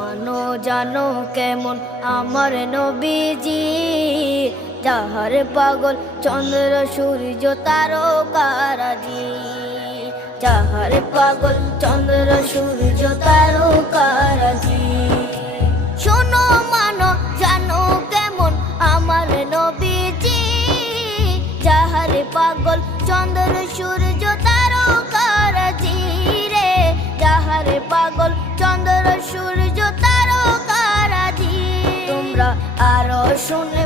মানো জানো কেমন আমার নবীজি, যাহার পাগল চন্দ্র সূর্য তারকারাজি, যাহার পাগল চন্দ্র সূর্য তারকারাজি। শোনো মানো জানো কেমন আমার নবীজি, যাহার পাগল চন্দ্র সূর্য তারকারাজি রে, যাহার পাগল চন্দ্র সূর্য তারকারাজি। তোমরা আরো শুনে